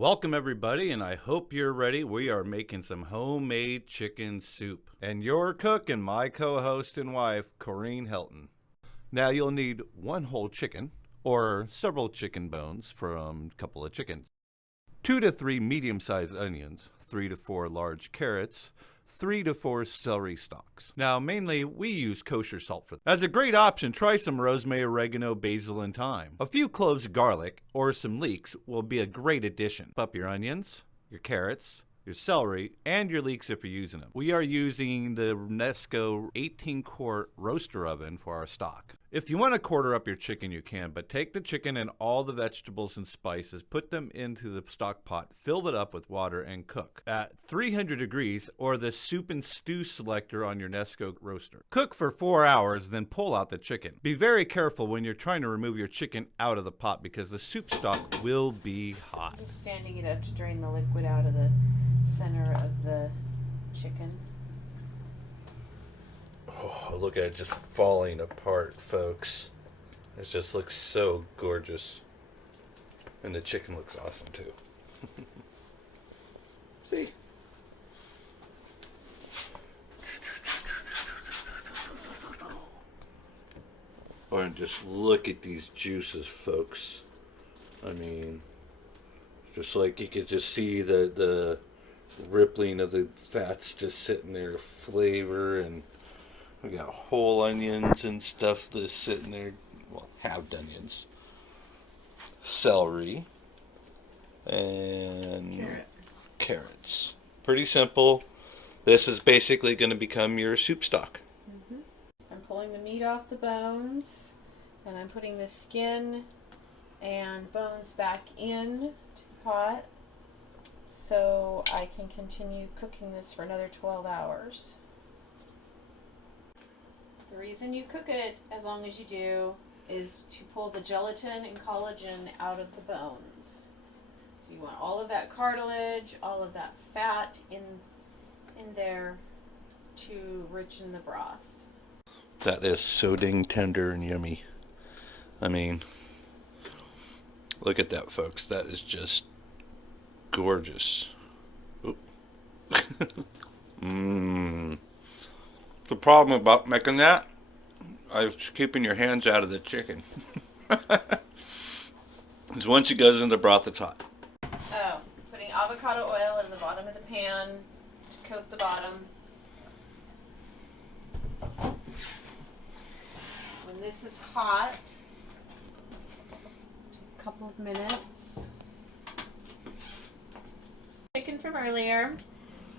Welcome everybody, and I hope you're ready. We are making some homemade chicken soup. And your cook and my co-host and wife, Corrine Helton. Now you'll need one whole chicken, or several chicken bones from a couple of chickens. 2 to 3 medium-sized onions, 3 to 4 large carrots, 3 to 4 celery stalks. Now, mainly, we use kosher salt for this. As a great option, try some rosemary, oregano, basil, and thyme. A few cloves of garlic or some leeks will be a great addition. Up your onions, your carrots, your celery, and your leeks if you're using them. We are using the Nesco 18-quart roaster oven for our stock. If you want to quarter up your chicken, you can, but take the chicken and all the vegetables and spices, put them into the stock pot, fill it up with water, and cook at 300 degrees or the soup and stew selector on your Nesco roaster. Cook for 4 hours, then pull out the chicken. Be very careful when you're trying to remove your chicken out of the pot because the soup stock will be hot. Just standing it up to drain the liquid out of the center of the chicken. Oh, look at it just falling apart, folks. It just looks so gorgeous. And the chicken looks awesome, too. See? Oh, and just look at these juices, folks. I mean, just like you could just see the rippling of the fats just sitting there, flavor, and we got whole onions and stuff that's sitting there, well, halved onions, celery, and carrots. Pretty simple. This is basically going to become your soup stock. Mm-hmm. I'm pulling the meat off the bones, and I'm putting the skin and bones back in to the pot so I can continue cooking this for another 12 hours. The reason you cook it as long as you do is to pull the gelatin and collagen out of the bones. So you want all of that cartilage, all of that fat in there to richen the broth. That is so dang tender and yummy. I mean, look at that, folks. That is just gorgeous. Mmm. The problem about making that is keeping your hands out of the chicken. Because once it goes in the broth, it's hot. Oh, putting avocado oil in the bottom of the pan to coat the bottom. When this is hot, take a couple of minutes. Chicken from earlier,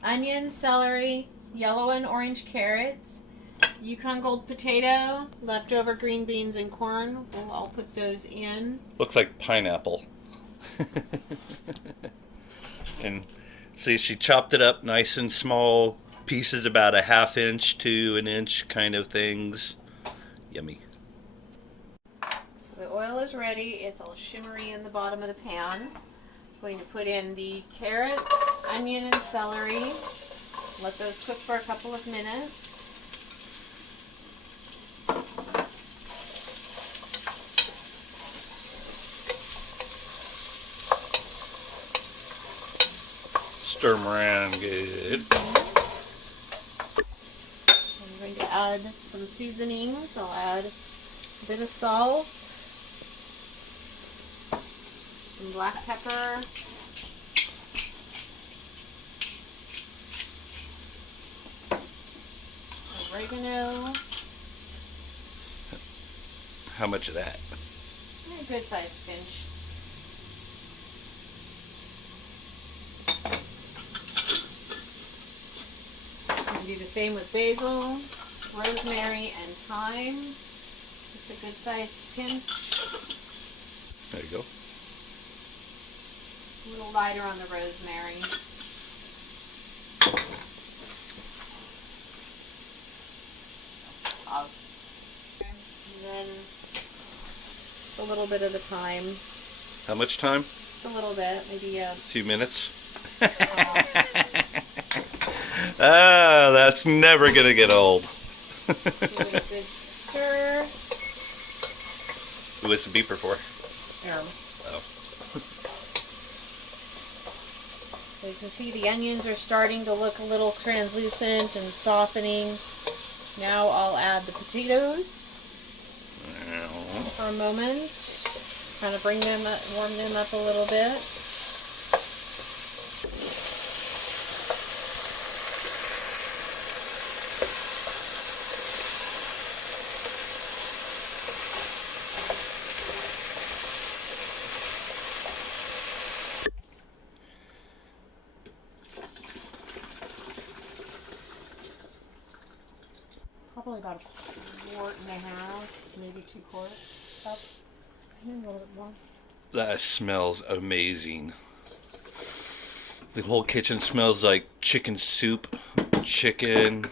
onion, celery, yellow and orange carrots, Yukon Gold potato, leftover green beans and corn. We'll all put those in. Looks like pineapple. And see, she chopped it up nice and small pieces, about a ½ inch to an inch kind of things. Yummy. So the oil is ready. It's all shimmery in the bottom of the pan. I'm going to put in the carrots, onion, and celery. Let those cook for a couple of minutes. Stir them around good. I'm going to add some seasonings. I'll add a bit of salt, some black pepper, oregano. How much of that? A good sized pinch. You can do the same with basil, rosemary, and thyme. Just a good sized pinch. There you go. A little lighter on the rosemary. And then a little bit of the thyme. How much time? Just a little bit, maybe a 2 minutes. Ah, that's never gonna get old. give it a good stir. What's the beeper for? There. Oh. So you can see the onions are starting to look a little translucent and softening. Now I'll add the potatoes for a moment. Kind of bring them up, warm them up a little bit. Probably about a quart and a half, maybe 2 quarts. Up. Maybe a little bit more. That smells amazing. The whole kitchen smells like chicken soup, chicken,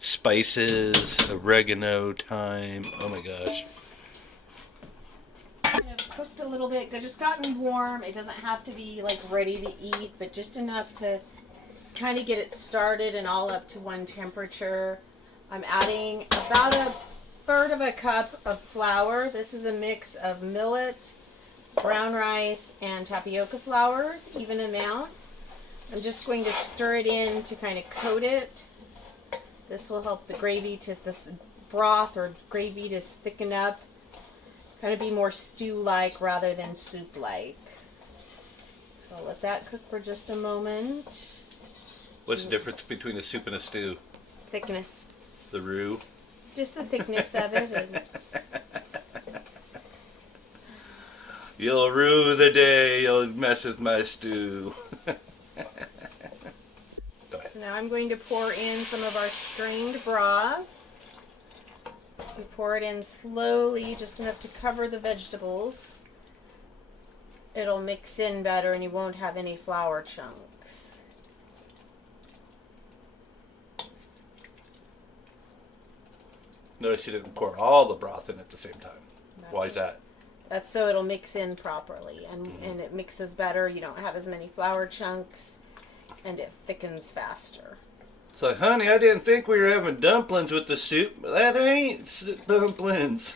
spices, oregano, thyme. Oh my gosh. Kind of cooked a little bit, just gotten warm. It doesn't have to be like ready to eat, but just enough to kind of get it started and all up to one temperature. I'm adding about 1/3 cup of flour. This is a mix of millet, brown rice, and tapioca flours, even amounts. I'm just going to stir it in to kind of coat it. This will help the gravy to, this broth or gravy to thicken up, kind of be more stew-like rather than soup-like. So I'll let that cook for just a moment. What's the difference between a soup and a stew? Thickness. The roux? Just the thickness of it. And you'll rue the day you'll mess with my stew. Go ahead. so now I'm going to pour in some of our strained broth. We pour it in slowly, just enough to cover the vegetables. It'll mix in better and you won't have any flour chunks. Notice you didn't pour all the broth in at the same time. Why is that? That's so it'll mix in properly and it mixes better. You don't have as many flour chunks and it thickens faster. It's like, honey, I didn't think we were having dumplings with the soup. That ain't dumplings.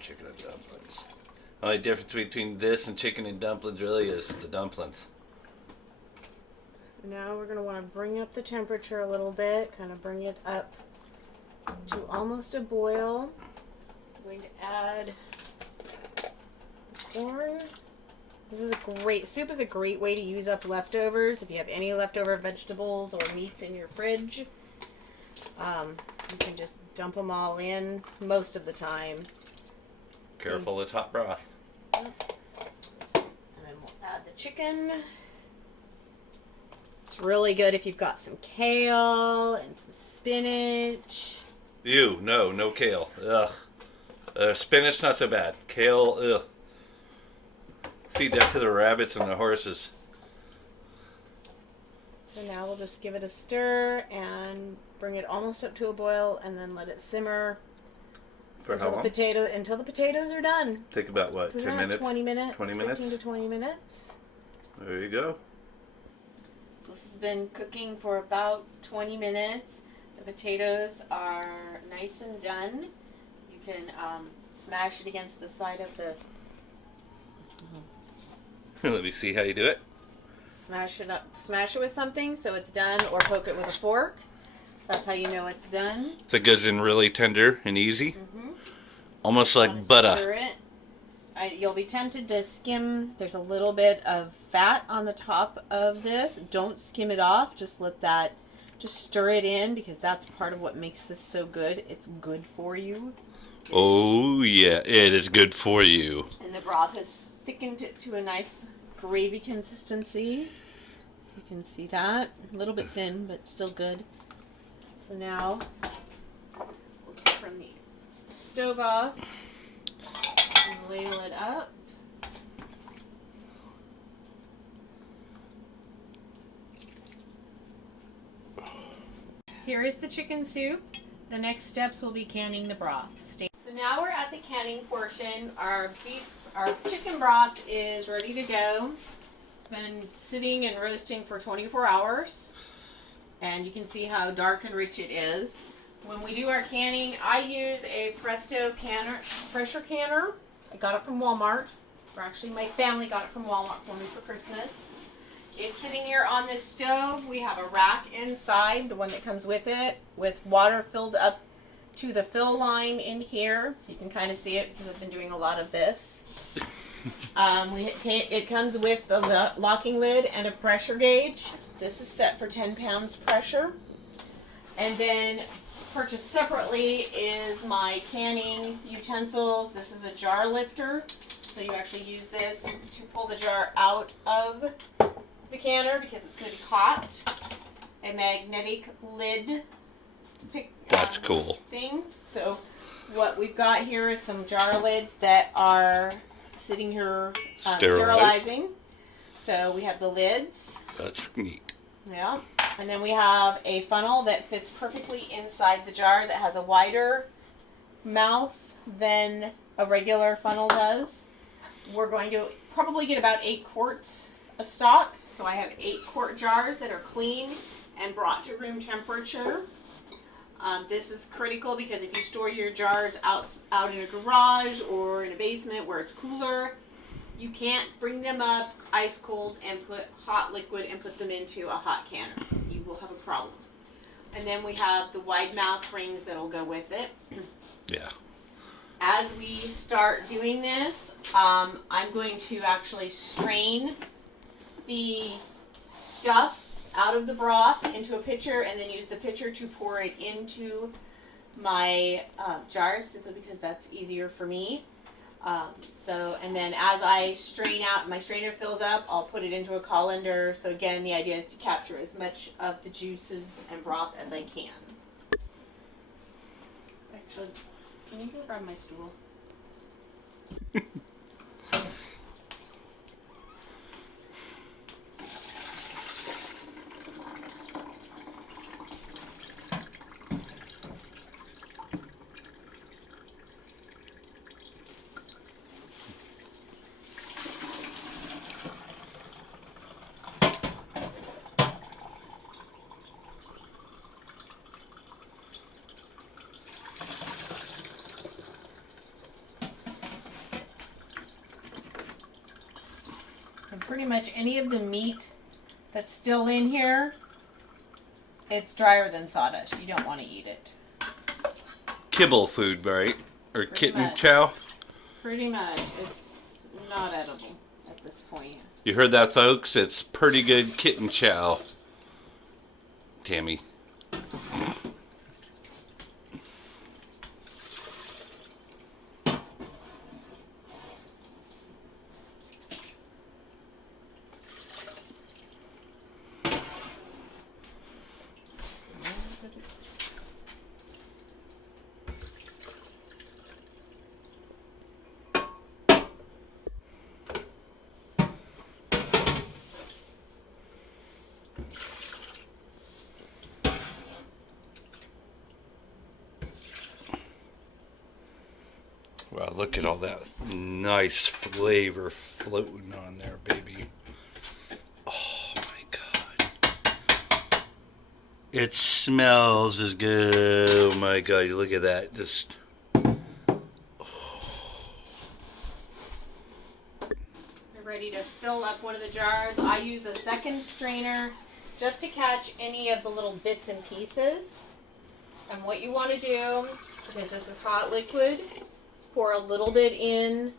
Chicken and dumplings. The only difference between this and chicken and dumplings really is the dumplings. Now we're going to want to bring up the temperature a little bit, kind of bring it up to almost a boil. I'm going to add corn. This is soup is a great way to use up leftovers. If you have any leftover vegetables or meats in your fridge, you can just dump them all in most of the time. Careful, it's hot broth. And then we'll add the chicken. It's really good if you've got some kale and some spinach. Ew, no kale. Ugh. Spinach, not so bad. Kale, ugh. Feed that to the rabbits and the horses. So now we'll just give it a stir and bring it almost up to a boil and then let it simmer For until how long? until the potatoes are done. Take about what, 10 minutes? 20 minutes. 20 minutes? 15 to 20 minutes. There you go. So this has been cooking for about 20 minutes. The potatoes are nice and done. You can smash it against the side of the... Let me see how you do it. Smash it with something so it's done, or poke it with a fork. That's how you know it's done. If it goes in really tender and easy. Mm-hmm. Almost Stir like butter. it. You'll be tempted to skim. There's a little bit of fat on the top of this. Don't skim it off. Just stir it in because that's part of what makes this so good. It's good for you. Oh yeah, it is good for you. And the broth has thickened it to a nice gravy consistency. So you can see that. A little bit thin, but still good. So now, we'll turn the stove off and ladle it up. Here is the chicken soup. The next steps will be canning the broth. So now we're at the canning portion. Our chicken broth is ready to go. It's been sitting and roasting for 24 hours. And you can see how dark and rich it is. When we do our canning, I use a Presto pressure canner. I got it from Walmart. or actually my family got it from Walmart for me for Christmas. It's sitting here on this stove. We have a rack inside, the one that comes with it, with water filled up to the fill line in here. You can kind of see it because I've been doing a lot of this. It comes with the locking lid and a pressure gauge. This is set for 10 pounds pressure. And then purchased separately is my canning utensils. This is a jar lifter. So you actually use this to pull the jar out of the canner because it's going to be hot. A magnetic lid That's cool thing. So what we've got here is some jar lids that are sitting here sterilizing. So we have the lids. That's neat. Yeah. And then we have a funnel that fits perfectly inside the jars. It has a wider mouth than a regular funnel does. We're going to probably get about 8 quarts of stock. So I have 8 quart jars that are clean and brought to room temperature. This is critical because if you store your jars out in a garage or in a basement where it's cooler, you can't bring them up ice cold and put hot liquid and put them into a hot canner. You will have a problem. And then we have the wide mouth rings that'll go with it. Yeah. As we start doing this, I'm going to actually strain the stuff out of the broth into a pitcher and then use the pitcher to pour it into my jars simply because that's easier for me. And then as I strain out, my strainer fills up, I'll put it into a colander. So again, the idea is to capture as much of the juices and broth as I can. Actually, can you go grab my stool? And pretty much any of the meat that's still in here, it's drier than sawdust. You don't want to eat it. Kibble food, right? Or Pretty kitten much. chow? Pretty much. It's not edible at this point. You heard that, folks? It's pretty good kitten chow. Tammy. Wow, look at all that nice flavor floating on there, baby. Oh my God. It smells as good. Oh my God, you look at that. Just. We're ready to fill up one of the jars. I use a second strainer just to catch any of the little bits and pieces. And what you want to do, because this is hot liquid, pour a little bit in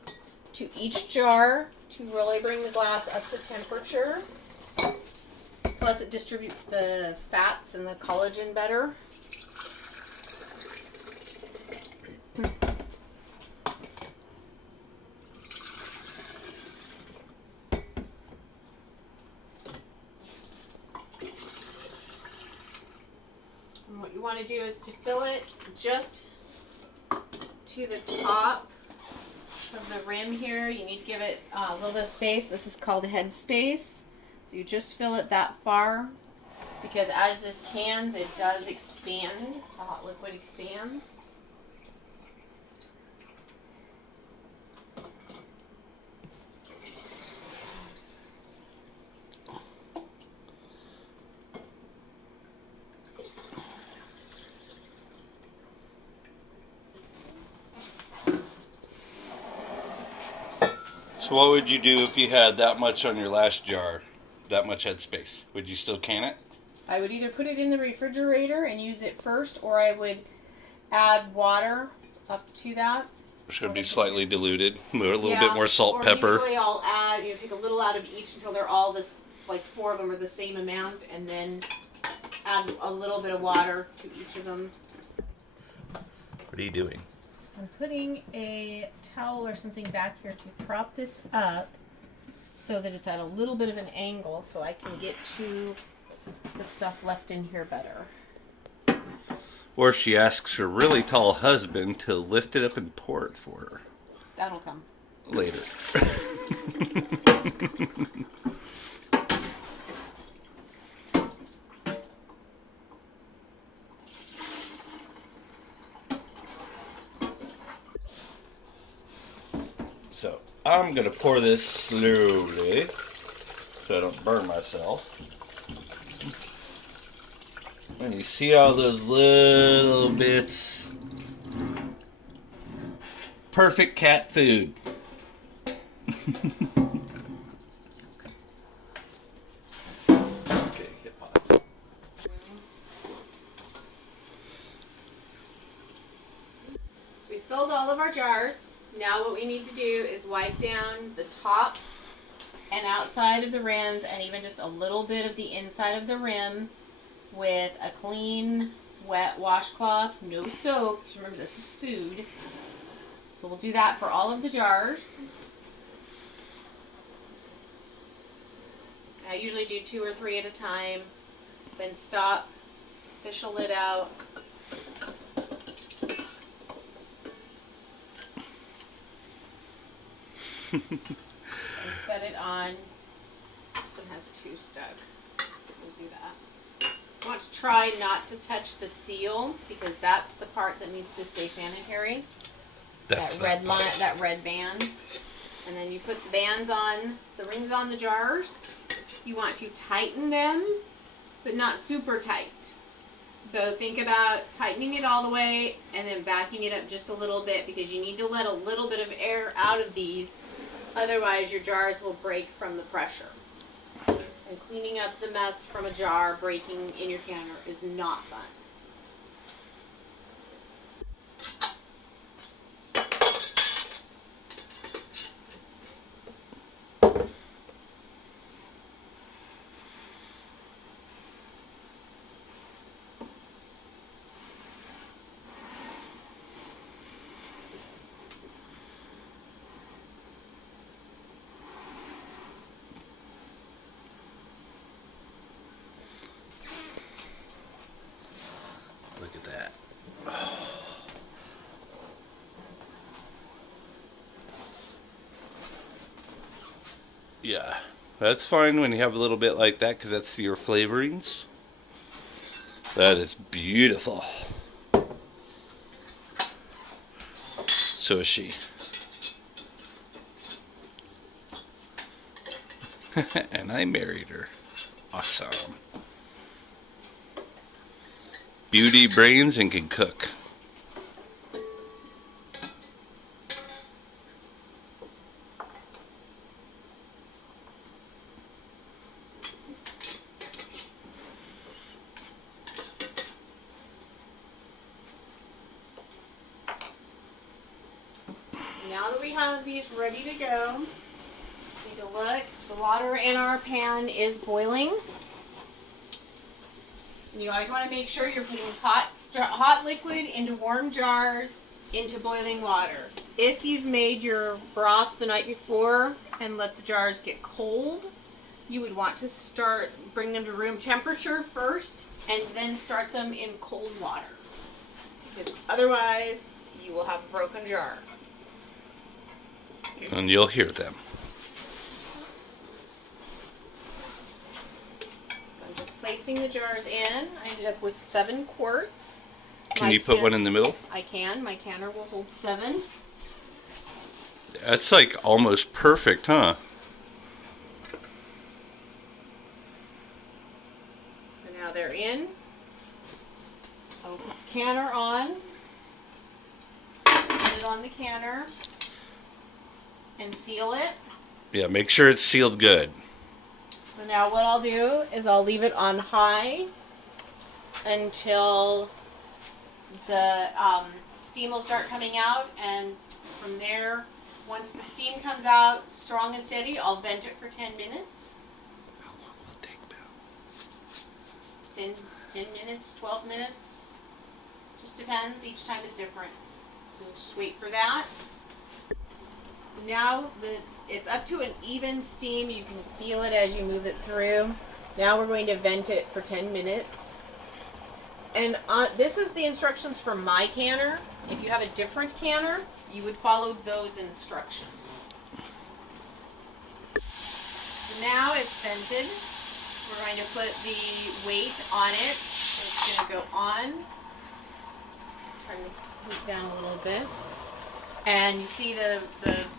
to each jar to really bring the glass up to temperature. Plus it distributes the fats and the collagen better. And what you want to do is to fill it just to the top of the rim here. You need to give it a little bit of space. This is called head space. So you just fill it that far because as this cans, it does expand. The hot liquid expands. So what would you do if you had that much on your last jar? That much headspace? Would you still can it? I would either put it in the refrigerator and use it first, or I would add water up to that. Should be slightly diluted. A little bit more salt, or pepper. Usually I'll add, take a little out of each until they're all this, like 4 of them are the same amount, and then add a little bit of water to each of them. What are you doing? I'm putting a towel or something back here to prop this up so that it's at a little bit of an angle so I can get to the stuff left in here better. Or she asks her really tall husband to lift it up and pour it for her. That'll come later. So I'm going to pour this slowly so I don't burn myself. And you see all those little bits. Perfect cat food. Okay, hit pause. We filled all of our jars. Now what we need to do is wipe down the top and outside of the rims and even just a little bit of the inside of the rim with a clean, wet washcloth, no soap, because remember this is food. So we'll do that for all of the jars. I usually do 2 or 3 at a time, then stop, fish the lid out. And set it on. This one has 2 stuck. We'll do that. I want to try not to touch the seal because that's the part that needs to stay sanitary. That's that red line, that red band. And then you put the bands on, the rings on the jars. You want to tighten them, but not super tight. So think about tightening it all the way and then backing it up just a little bit because you need to let a little bit of air out of these. Otherwise, your jars will break from the pressure. And cleaning up the mess from a jar breaking in your canner is not fun. Look at that. Yeah, that's fine when you have a little bit like that because that's your flavorings. That is beautiful. So is she. And I married her. Awesome. Beauty, brains, and can cook. Now that we have these ready to go, need to look. The water in our pan is boiling. You always want to make sure you're putting hot liquid into warm jars into boiling water. If you've made your broth the night before and let the jars get cold, you would want to bring them to room temperature first and then start them in cold water. Because otherwise, you will have a broken jar. And you'll hear them. So I'm just placing the jars in. I ended up with 7 quarts. Can you put one in the middle? I can. My canner will hold 7. That's like almost perfect, huh? So now they're in. I'll put the canner on. Put it on the canner. And seal it. Yeah, make sure it's sealed good. So now what I'll do is I'll leave it on high until the steam will start coming out, and from there, once the steam comes out strong and steady, I'll vent it for 10 minutes. How long will it take, Belle? 10 minutes, 12 minutes. Just depends. Each time is different. So just wait for that. Now it's up to an even steam. You can feel it as you move it through. Now we're going to vent it for 10 minutes. And this is the instructions for my canner. If you have a different canner, you would follow those instructions. So now it's vented. We're going to put the weight on it. So it's going to go on. Turn the heat down a little bit. And you see the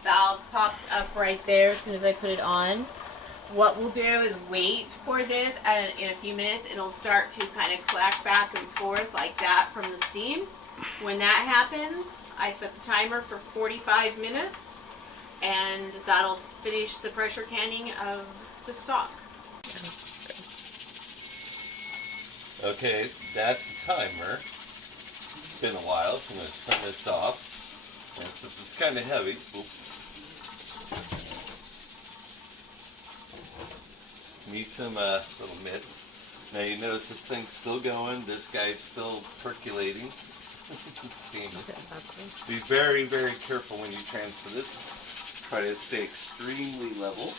valve popped up right there as soon as I put it on. What we'll do is wait for this, and in a few minutes it'll start to kind of clack back and forth like that from the steam. When that happens, I set the timer for 45 minutes, and that'll finish the pressure canning of the stock. Okay, that's the timer. It's been a while, so I'm going to turn this off. And since it's kind of heavy, need some little mitts. Now you notice this thing's still going. This guy's still percolating. Be very, very careful when you transfer this. Try to stay extremely level.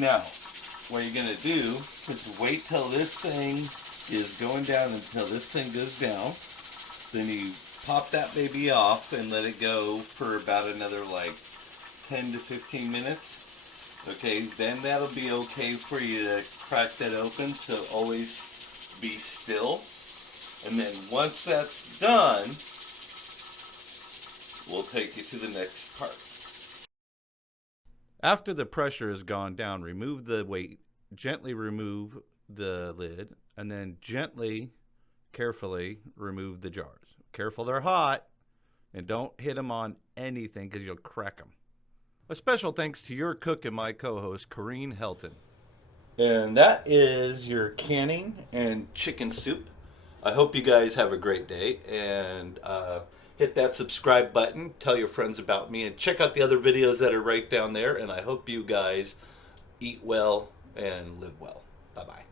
Now, what you're going to do is wait till this thing is going down until this thing goes down. Then you pop that baby off and let it go for about another 10 to 15 minutes. Okay, then that'll be okay for you to crack that open, so always be still. And then once that's done, we'll take you to the next part. After the pressure has gone down, remove the weight, gently remove the lid, and then gently, carefully remove the jars. Careful, they're hot, and don't hit them on anything because you'll crack them. A special thanks to your cook and my co-host, Corrine Helton. And that is your canning and chicken soup. I hope you guys have a great day, and hit that subscribe button, tell your friends about me, and check out the other videos that are right down there, and I hope you guys eat well and live well. Bye-bye.